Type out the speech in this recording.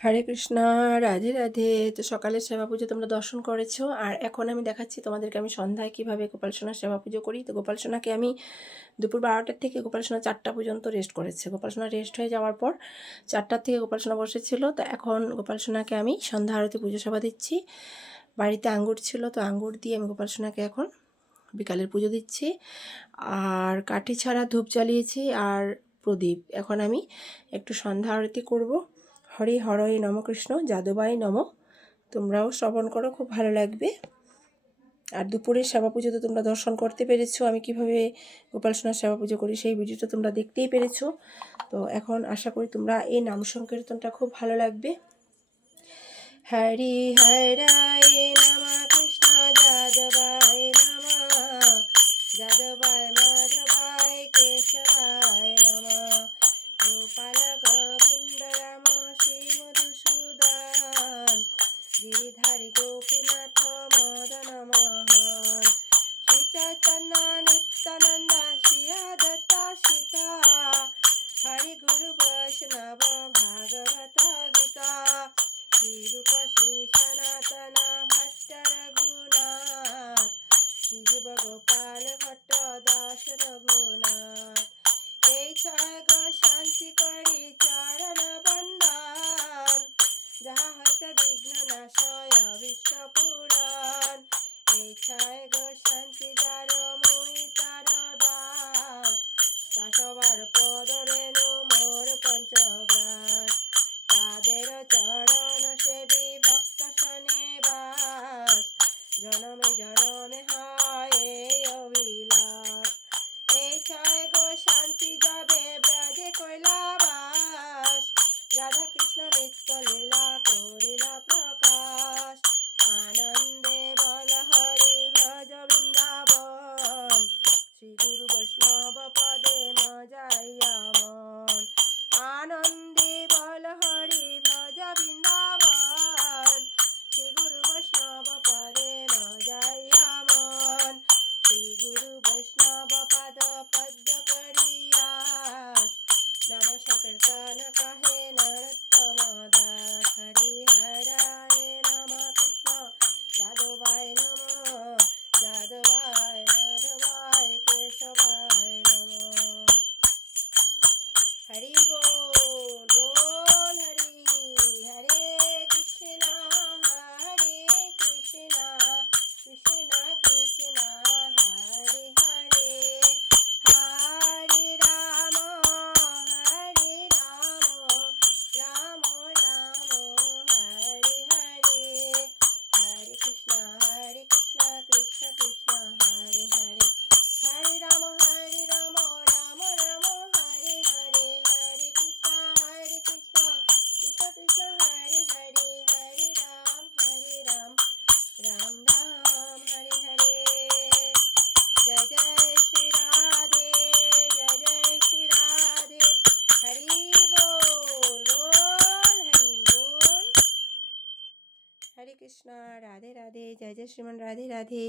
হরে কৃষ্ণা, রাধে রাধে। তো সকালের সেবা পুজো তোমরা দর্শন করেছ। আর এখন আমি দেখাচ্ছি তোমাদেরকে আমি সন্ধ্যায় কীভাবে গোপাল সোনার সেবা পুজো করি। তো গোপাল সোনাকে আমি দুপুর বারোটার থেকে গোপাল সোনা চারটা পর্যন্ত রেস্ট করেছে। গোপাল সোনা রেস্ট হয়ে যাওয়ার পর চারটার থেকে গোপাল সোনা বসেছিল। তো এখন গোপাল সোনাকে আমি সন্ধ্যা আরতি পুজো সেবা দিচ্ছি। বাড়িতে আঙ্গুর ছিল, তো আঙ্গুর দিয়ে আমি গোপাল সোনাকে এখন বিকালের পুজো দিচ্ছি। আর কাঠি ছাড়া ধূপ জ্বালিয়েছি আর প্রদীপ। এখন আমি একটু সন্ধ্যা আরতি করব। হরে হরয়ে নম কৃষ্ণ যাদবাই নম। তোমরাও শ্রবণ করো, খুব ভালো লাগবে। আর দুপুরের সেবা পুজো তো তোমরা দর্শন করতে পেরেছ। আমি কীভাবে গোপাল সোনার সেবা পুজো করি সেই ভিডিওটা তোমরা দেখতেই পেরেছ। তো এখন আশা করি তোমরা এই নাম সংকীর্তনটা খুব ভালো লাগবে। হরি হরায় গিরিধারী গোপীনাথ মদন মোহন। শ্রী চৈতন্য নিত্যানন্দ শ্রী আদত্ত সীতা। হরি গুরু বৈষ্ণব, ভাগবত গীতা। শ্রীরূপ শ্রী সনাতন ভট্ট রঘুনাথ। শ্রীজীব গোপাল ভট্ট দাস রঘুনাথ। এই ছয় গো শান্তি করি চরণ এই বৈষ্ণব পদে মজাইয়া মন আনন্দে বল হরি ভজ বৃন্দাবন। শ্রী গুরু বৈষ্ণব পদে মজাইয়া মন শ্রী গুরু বৈষ্ণব পদ পদ্ম করিয়াস। নম সংকীর্তন কহে হরে কৃষ্ণ রাধে রাধে জয় জয় শ্রীমান রাধে রাধে